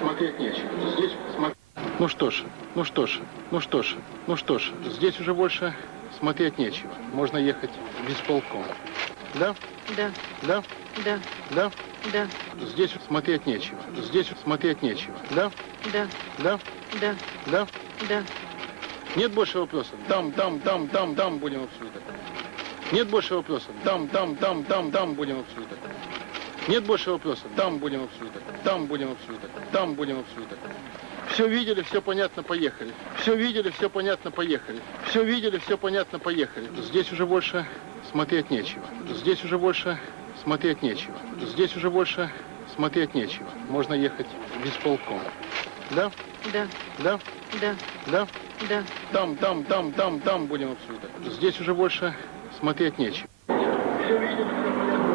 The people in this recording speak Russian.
смотреть нечего. Здесь смо- Ну что ж, ну что ж, ну что ж, ну что ж, здесь уже больше смотреть нечего. Можно ехать в исполком. Да? Да, Да? да, Да? да, Здесь смотреть нечего. Здесь смотреть нечего. Да? да, Да? да, Да? да. Нет больше вопросов? Там, там, там, там, там будем обсуждать. Нет больше вопросов? Там, там, там, там, там будем обсуждать. Нет больше вопросов? Там будем обсуждать. Там будем обсуждать. Там будем обсуждать. Все видели, все понятно, поехали. Все видели, все понятно, поехали. Все видели, все понятно, поехали. Здесь уже больше смотреть нечего. Здесь уже больше смотреть нечего. Здесь уже больше смотреть нечего. Можно ехать в исполком. Да? Да, Да? да, Да? да. Там, там, там, там, там будем обсуждать. Здесь уже больше смотреть нечего. Все видели, все понятно,